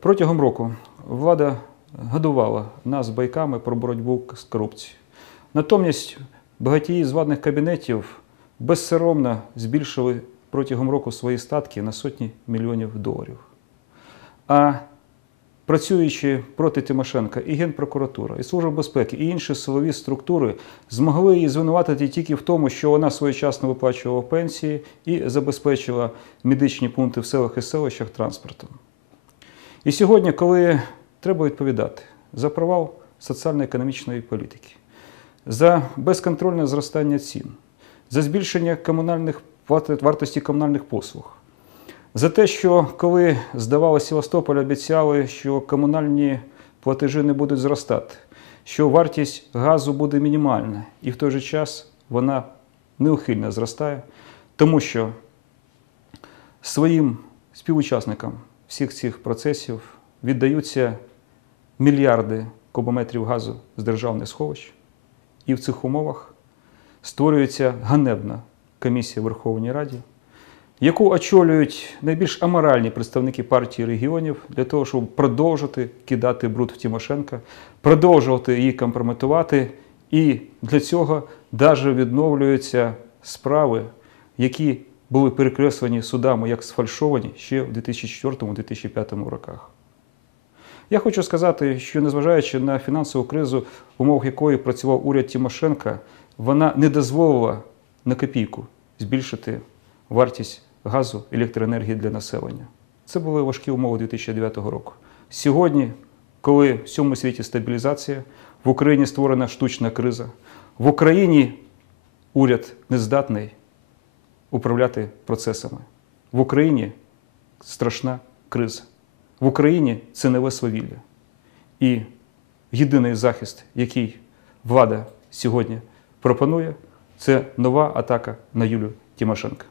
Протягом року влада годувала нас байками про боротьбу з корупцією. Натомість багатії з владних кабінетів безсоромно збільшили протягом року свої статки на сотні мільйонів доларів. А працюючи проти Тимошенка, і Генпрокуратура, і Служба безпеки, і інші силові структури змогли її звинуватити тільки в тому, що вона своєчасно виплачувала пенсії і забезпечила медичні пункти в селах і селищах транспортом. І сьогодні, коли треба відповідати за провал соціально-економічної політики, за безконтрольне зростання цін, за збільшення комунальних вартості комунальних послуг, за те, що коли здавали Севастополь, обіцяли, що комунальні платежі не будуть зростати, що вартість газу буде мінімальна, і в той же час вона неухильно зростає, тому що своїм співучасникам всіх цих процесів віддаються мільярди кубометрів газу з державних сховищ, і в цих умовах створюється ганебна комісія в Верховній Раді, яку очолюють найбільш аморальні представники партії регіонів для того, щоб продовжити кидати бруд в Тимошенка, продовжувати її компрометувати. І для цього навіть відновлюються справи, які були перекреслені судами як сфальшовані ще в 2004-2005 роках. Я хочу сказати, що незважаючи на фінансову кризу, в умовах якої працював уряд Тимошенка, вона не дозволила на копійку збільшити вартість газу електроенергії для населення. Це були важкі умови 2009 року. Сьогодні, коли в всьому світі стабілізація, в Україні створена штучна криза, в Україні уряд не здатний управляти процесами. В Україні страшна криза. В Україні це нове свавілля. І єдиний захист, який влада сьогодні пропонує, це нова атака на Юлю Тимошенко.